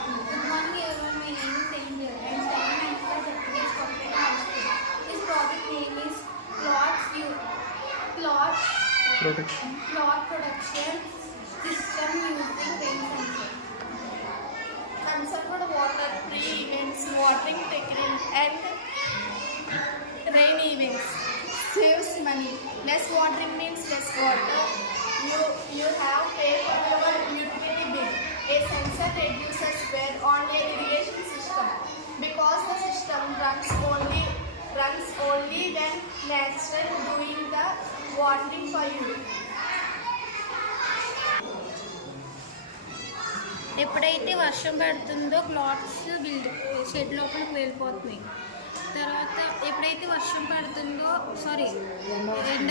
Good morning everyone, my name is Angel. I am studying 9th class at PH Corporate High School. This project name is Plot Production System using rain sensor. Conserved water pre-events, watering technique and rain events. Saves money. Less watering means less water. You have paid for your utility bill. A sensor reduces wear on a irrigation system because the system runs only when natural doing the watering for you. ఎప్పుడైతే వర్షం పడుతుందో clothes shed లోపలికి వెళ్ళిపోతున్నాయి. తర్వాత ఎప్పుడైతే వర్షం పడుతుందో ఎండ